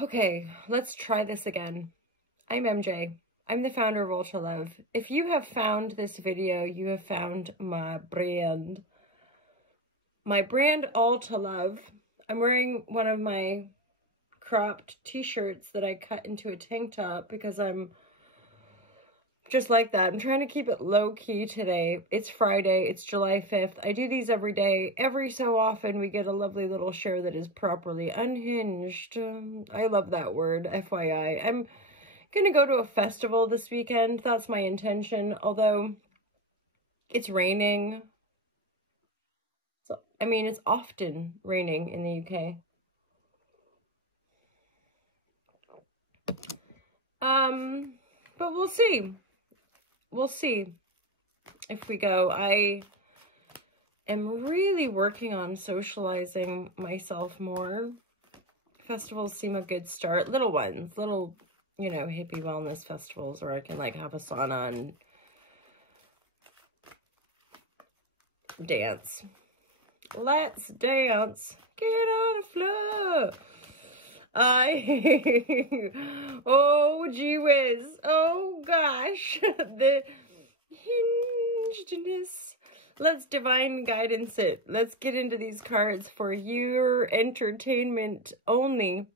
Okay, let's try this again. I'm MJ. I'm the founder of Ultra Love. If you have found this video, you have found my brand. My brand, Ultra Love. I'm wearing one of my cropped t-shirts that I cut into a tank top because I'm just like that. I'm trying to keep it low-key today. It's Friday. It's July 5th. I do these every day. Every so often, we get a lovely little share that is properly unhinged. I love that word, FYI. I'm going to go to a festival this weekend. That's my intention, although it's raining. So, I mean, it's often raining in the UK. But we'll see. We'll see if we go. I am really working on socializing myself more. Festivals seem a good start. Little ones, little, you know, hippie wellness festivals where I can like have a sauna and dance. Let's dance. Get on the floor. Oh, gee whiz. Oh, gosh. The hingedness. Let's divine guidance it. Let's get into these cards for your entertainment only.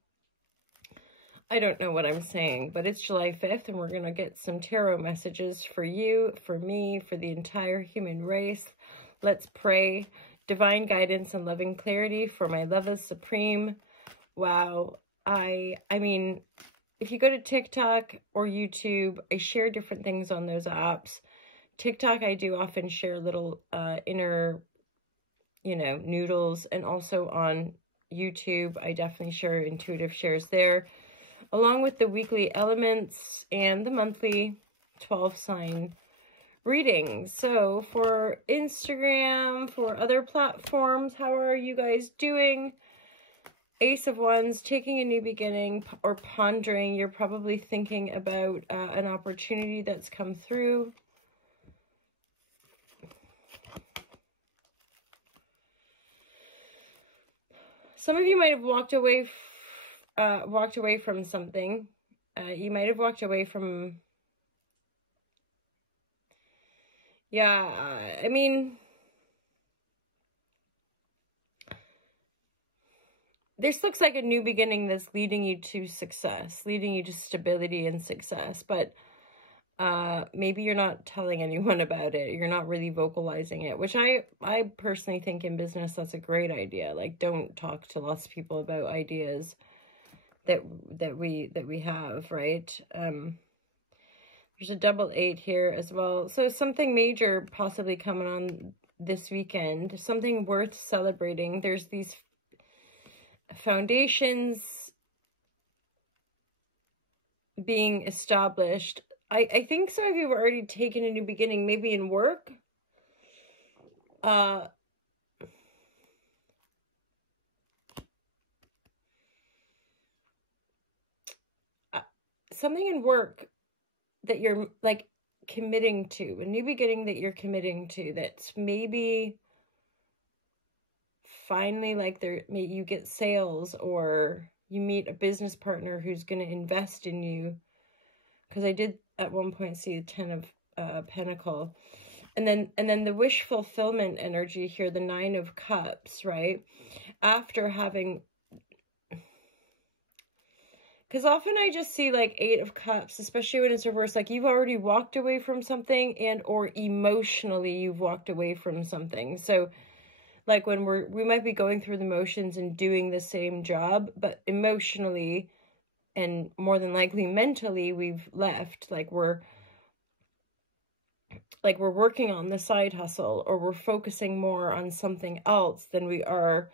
I don't know what I'm saying, but it's July 5th, and we're going to get some tarot messages for you, for me, for the entire human race. Let's pray. Divine guidance and loving clarity for my love is supreme. Wow. I mean, if you go to TikTok or YouTube, I share different things on those apps. TikTok, I do often share little inner, you know, noodles. And also on YouTube, I definitely share intuitive shares there, along with the weekly elements and the monthly 12-sign readings. So for Instagram, for other platforms, how are you guys doing? Ace of Wands, taking a new beginning or pondering. You're probably thinking about an opportunity that's come through. Some of you might have walked away from something. You might have walked away from... Yeah, I mean... This looks like a new beginning that's leading you to success, leading you to stability and success. But maybe you're not telling anyone about it. You're not really vocalizing it, which I personally think in business that's a great idea. Like, don't talk to lots of people about ideas that we have, right? There's a double 8 here as well. So something major possibly coming on this weekend, something worth celebrating. There's these foundations being established. I think some of you have already taken a new beginning, maybe in work. Something in work that you're like committing to, a new beginning that you're committing to, that's maybe finally like you get sales, or you meet a business partner who's going to invest in you. Because I did at one point see the 10 of Pentacle. And then the wish fulfillment energy here, the 9 of Cups, right? After having... Because often I just see like 8 of Cups, especially when it's reversed. Like you've already walked away from something, and or emotionally you've walked away from something. So like when we might be going through the motions and doing the same job, but emotionally and more than likely mentally we've left. Like we're working on the side hustle, or we're focusing more on something else than we are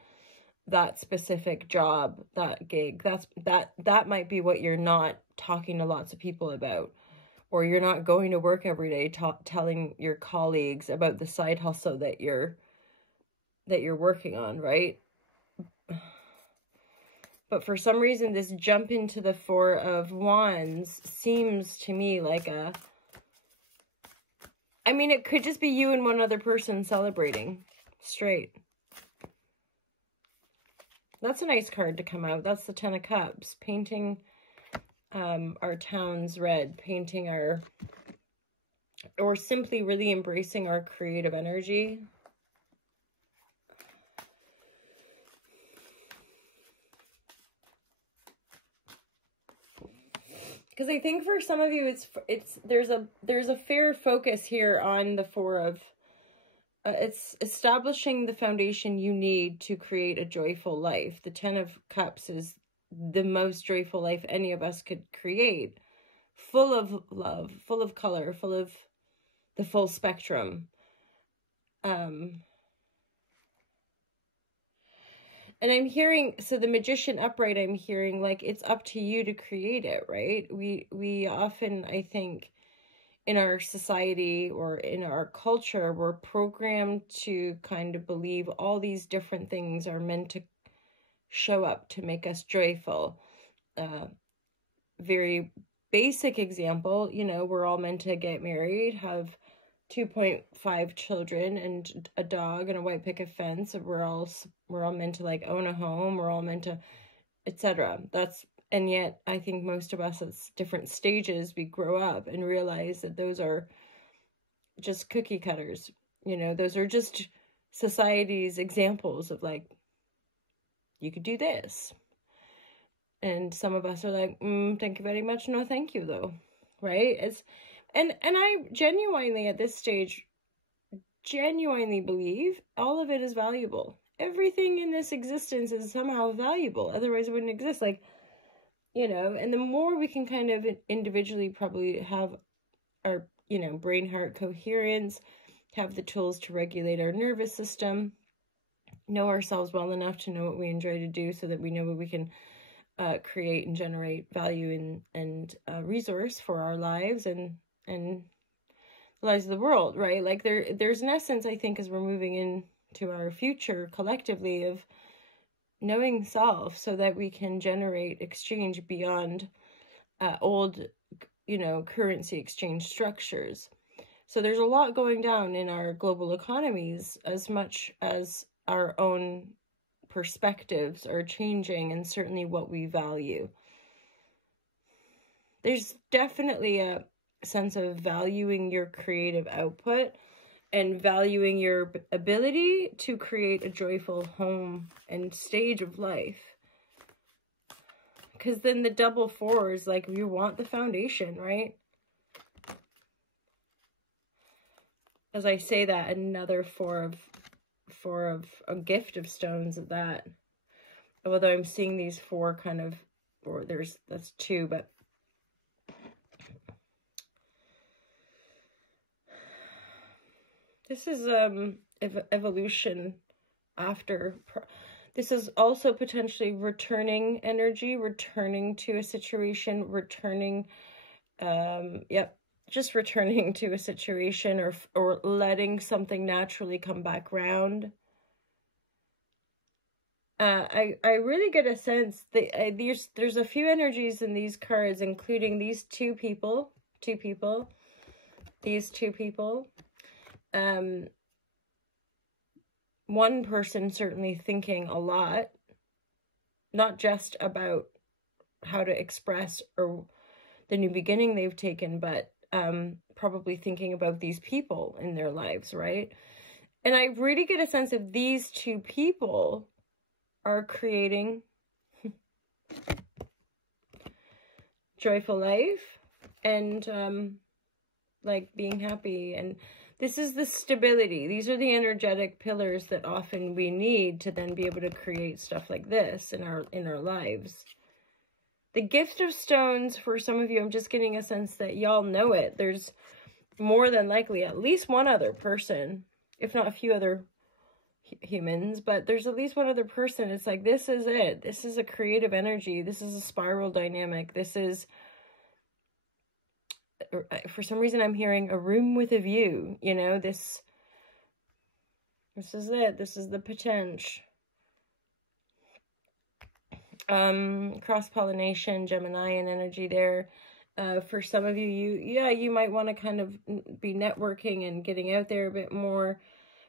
that specific job, that gig. That might be what you're not talking to lots of people about, or you're not going to work every day telling your colleagues about the side hustle that you're working on, right? But for some reason, this jump into the 4 of Wands seems to me like a... I mean, it could just be you and one other person celebrating straight. That's a nice card to come out. That's the Ten of Cups. Painting our towns red. Painting our... Or simply really embracing our creative energy. Because I think for some of you, there's a fair focus here on the Four of... it's establishing the foundation you need to create a joyful life. The Ten of Cups is the most joyful life any of us could create. Full of love, full of color, full of the full spectrum. And I'm hearing, so the Magician upright, I'm hearing like it's up to you to create it, right? We often, I think, in our society or in our culture, we're programmed to kind of believe all these different things are meant to show up to make us joyful. Very basic example, you know, we're all meant to get married, have 2.5 children and a dog and a white picket fence. We're all meant to like own a home. We're all meant to, etc. And yet I think most of us at different stages, we grow up and realize that those are just cookie cutters. You know, those are just society's examples of like, you could do this. And some of us are like, thank you very much. No, thank you though. Right? And I genuinely, at this stage, genuinely believe all of it is valuable. Everything in this existence is somehow valuable. Otherwise it wouldn't exist. Like, you know, and the more we can kind of individually probably have our, you know, brain heart coherence, have the tools to regulate our nervous system, know ourselves well enough to know what we enjoy to do so that we know what we can create and generate value and resource for our lives and the lives of the world, right? Like there's an essence, I think, as we're moving into our future collectively of knowing self so that we can generate exchange beyond old, you know, currency exchange structures. So there's a lot going down in our global economies as much as our own perspectives are changing and certainly what we value. There's definitely a sense of valuing your creative output and valuing your ability to create a joyful home and stage of life. Because then the double four is like, you want the foundation, right? As I say that, another four of a gift of stones at that. Although I'm seeing these four kind of, or that's two, but this is evolution after. This is also potentially returning energy, returning to a situation, returning, just returning to a situation or letting something naturally come back round. I really get a sense that there's a few energies in these cards, including these two people. One person certainly thinking a lot, not just about how to express or the new beginning they've taken, but probably thinking about these people in their lives, right? And I really get a sense of these two people are creating joyful life and like being happy. And this is the stability. These are the energetic pillars that often we need to then be able to create stuff like this in our lives. The gift of stones, for some of you, I'm just getting a sense that y'all know it. There's more than likely at least one other person, if not a few other humans, but there's at least one other person. It's like, this is it. This is a creative energy. This is a spiral dynamic. This is, for some reason, I'm hearing a room with a view. You know, this is it. This is the potential. Cross-pollination, Geminian energy there. For some of you, you might want to kind of be networking and getting out there a bit more.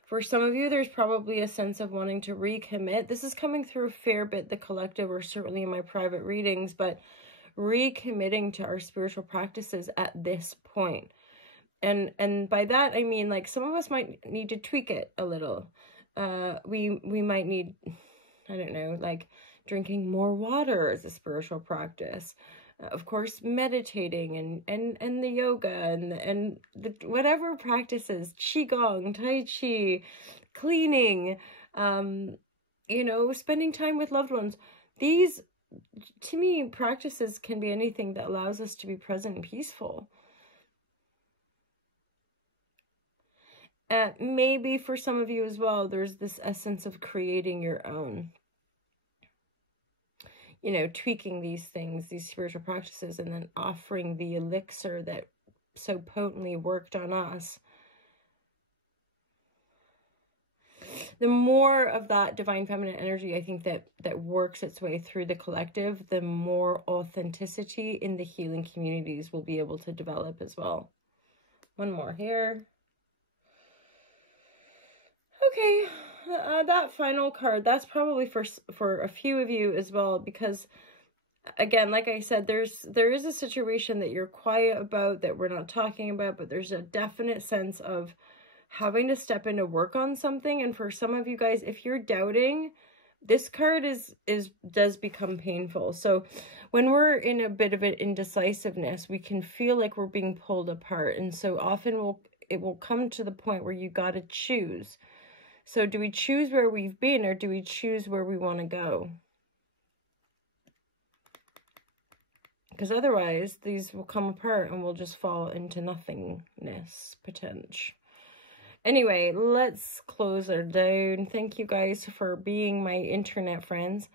For some of you, there's probably a sense of wanting to recommit. This is coming through a fair bit, the collective, or certainly in my private readings, but recommitting to our spiritual practices at this point. And by that, I mean, like, some of us might need to tweak it a little. We might need, I don't know, like drinking more water as a spiritual practice. Of course, meditating and the yoga and the whatever practices, qigong, tai chi, cleaning, you know, spending time with loved ones. These, to me, practices can be anything that allows us to be present and peaceful. Maybe for some of you as well, there's this essence of creating your own. You know, tweaking these things, these spiritual practices, and then offering the elixir that so potently worked on us. The more of that divine feminine energy, I think, that works its way through the collective, the more authenticity in the healing communities will be able to develop as well. One more here. Okay, that final card, that's probably for a few of you as well, because again, like I said, there is a situation that you're quiet about, that we're not talking about, but there's a definite sense of having to step in to work on something. And for some of you guys, if you're doubting, this card does become painful. So when we're in a bit of an indecisiveness, we can feel like we're being pulled apart. And so often it will come to the point where you got to choose. So do we choose where we've been, or do we choose where we want to go? Because otherwise, these will come apart and we'll just fall into nothingness, potential. Anyway, let's close her down. Thank you guys for being my internet friends.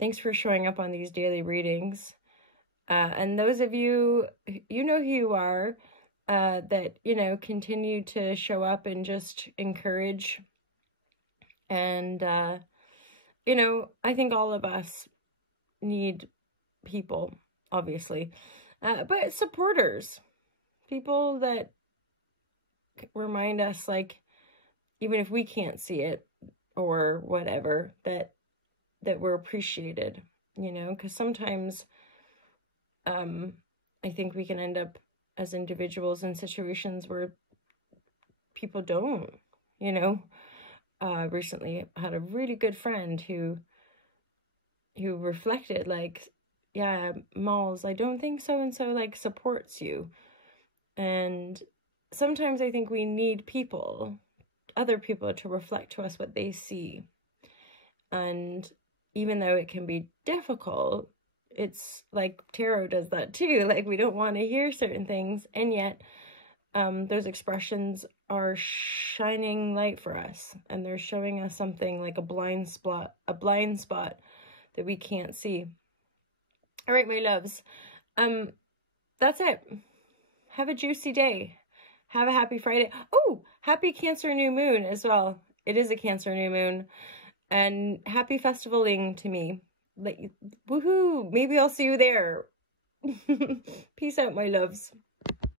Thanks for showing up on these daily readings. And those of you, you know who you are, that, you know, continue to show up and just encourage. And, you know, I think all of us need people, obviously, but supporters, people that remind us, like, even if we can't see it or whatever, that we're appreciated, you know, because sometimes, I think we can end up as individuals in situations where people don't, you know. Recently had a really good friend who reflected, like, yeah, Malls, I don't think so-and-so, like, supports you. And sometimes I think we need people, other people, to reflect to us what they see. And even though it can be difficult, it's like tarot does that too. Like, we don't want to hear certain things, and yet those expressions are shining light for us, and they're showing us something, like a blind spot that we can't see. All right, my loves, that's it. Have a juicy day. Have a happy Friday. Oh, happy Cancer new moon as well. It is a Cancer new moon, and happy festivaling to me. Like, woohoo! Maybe I'll see you there. Peace out, my loves.